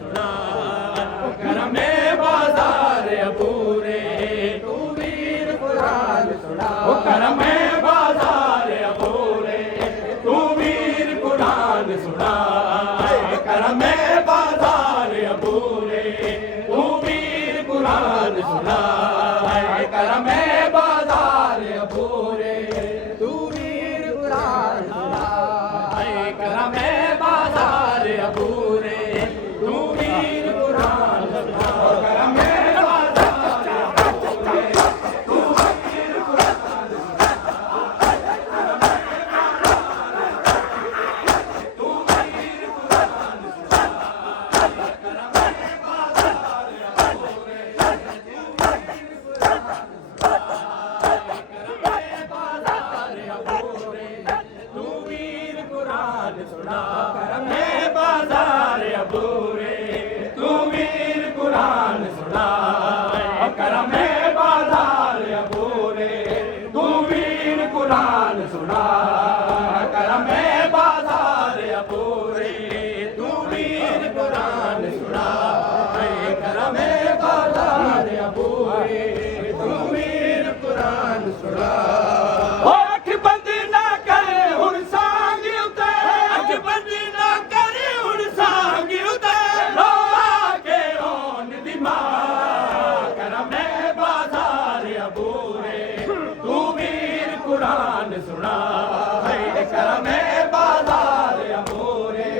सुना करमे बाजार अबूरे तू वीर कुरान सुना करमे बाजार अबूरे तू वीर कुरान सुना करमे बाजार अबूरे तू वीर कुरान सुना करमे बाजार अबूरे तू वीर कुरान सुना करमे बाजार अबूरे तू वीर कुरान सुना करमे बाजार अबूरे तू वीर कुरान तू वीर कुरान करमे बाजार अबूरे तू वीर कुरान सुना करमे बाजार अबूरे तू वीर कुरान सुना करमे बाजार अबूरे तू वीर कुरान सुना करमे बाजार अबूरे तू वीर कुरान सुना करमे बाजार अबूरे तू वीर कुरान सुना अख बंद ना करे हुण सांग उते अख बंद ना करे हुण सांग उते रोआ के रोन दिमाग करमे बाजार अबूरे तू वीर कुरान सुना करमे बाजार अबूरे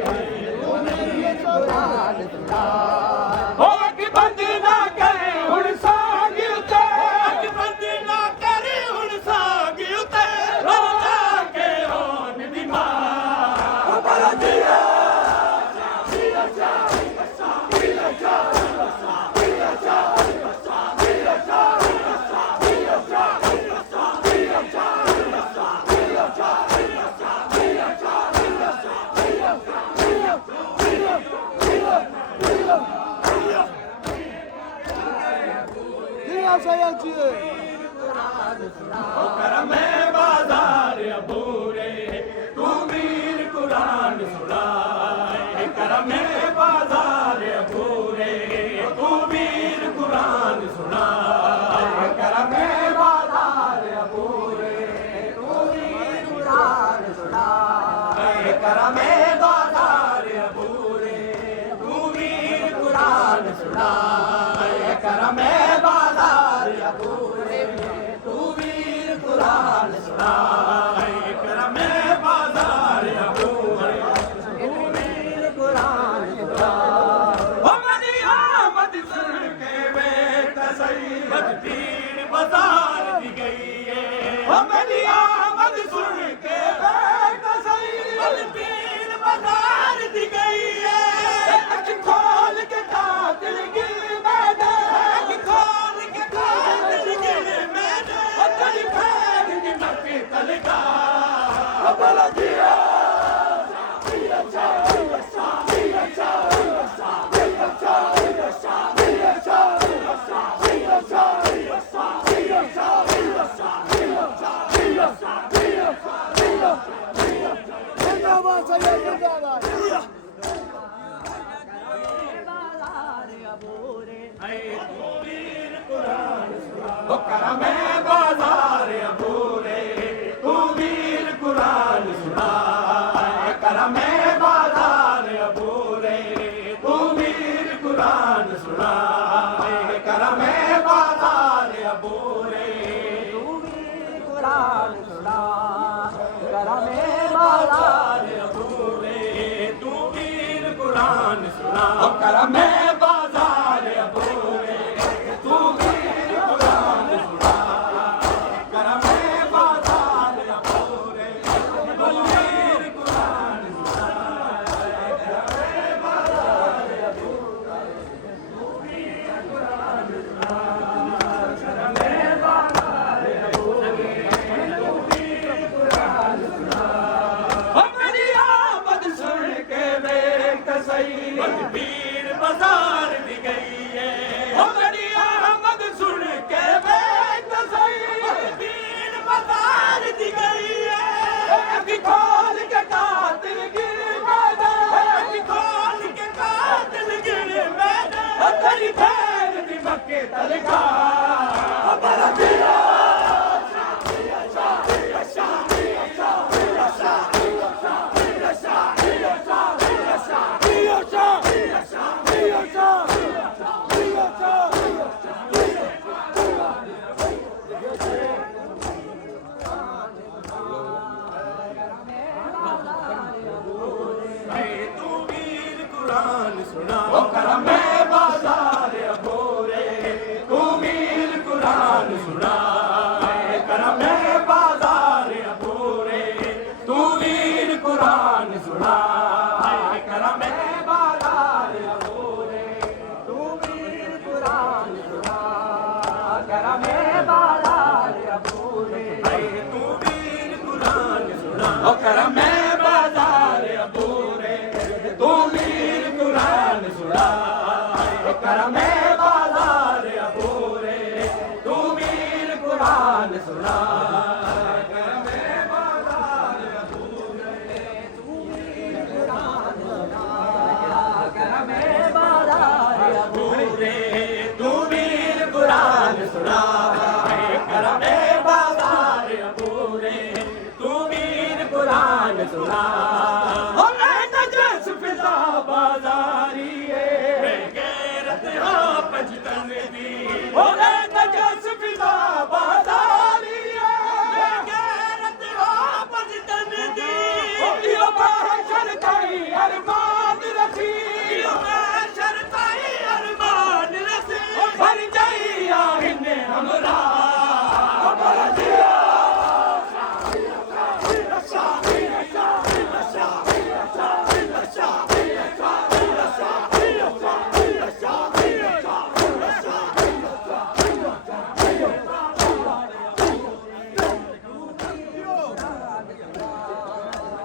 तू वीर कुरान सुना अख बंद ना करे हुण सांग उते अख बंद ना करे हुण सांग उते रोआ के रोन दिमाग करमे बाजार अबूरे तू वीर कुरान सुना करमे बाजार अबूरे तू वीर कुरान सुना करमे बाजार अबूरे तू वीर कुरान सुना करमे बाजार अबूरे तू वीर कुरान सुना करमे बाजार अबूरे तू वीर कुरान सुना करमे बाजार अबूरे तू वीर कुरान सुना ओ मनी आमद सुन के वे तसैयद पीर बाजार दी गई है ओ मनी आमद सुन के वे तसैयद पीर बाजार दी गई है अख खोल के कातिल गिर मैंने अख खोल के कातिल गिर मैंने तेरी पैर की मक्की तलका बला दिया करमे बाजार अबूरे तू वीर कुरान सुना करमे बाजार अबूरे तू वीर कुरान सुना करमे बाजार अबूरे तू वीर कुरान सुना करमे बाजार अबूरे तू वीर कुरान सुना करमे बाजार अबूरे तू वीर कुरान सुना करमे बाजार अबूरे तू वीर कुरान सुना करमे बाजार अबूरे तू वीर कुरान सुना करमे बाजार अबूरे तू वीर कुरान सुना अपनी आमद सुन के वे तसैयद पीर बाजार लिखा हमारा दिया ओ करम बाजार अबूरे तू मीर कुरान सुना करम बाजार अबूरे तू मीर कुरान सुना करम बाजार अबूरे तू मीर कुरान सुना करम बाजार अबूरे तू मीर कुरान सुना ओ करम बाजार अबूरे तू मीर कुरान सुना करम बाजार अबूरे तू मीर कुरान सुना करम बाजार अबूरे तू मीर कुरान सुना करम बाजार अबूरे तू मीर कुरान सुना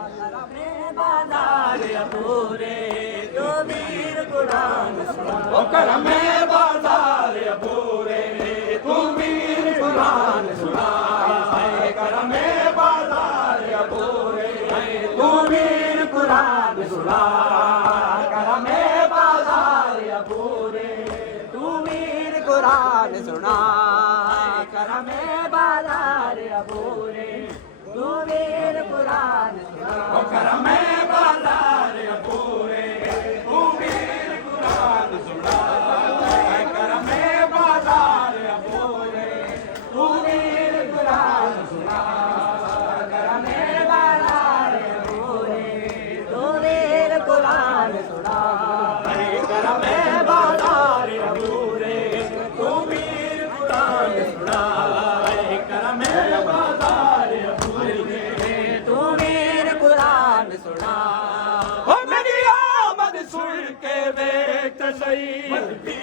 करम बाजार अबूरे तू मीर कुरान सुना ओ करम बाजार अबूरे तू मीर कुरान सुना करम बाजार अबूरे तू मीर कुरान सुना करम बाजार अबूरे तू मीर कुरान सुना करम बाजार अबूरे तू मीर कुरान सुना ओ करम बाजार अबूरे सुन के वेख सही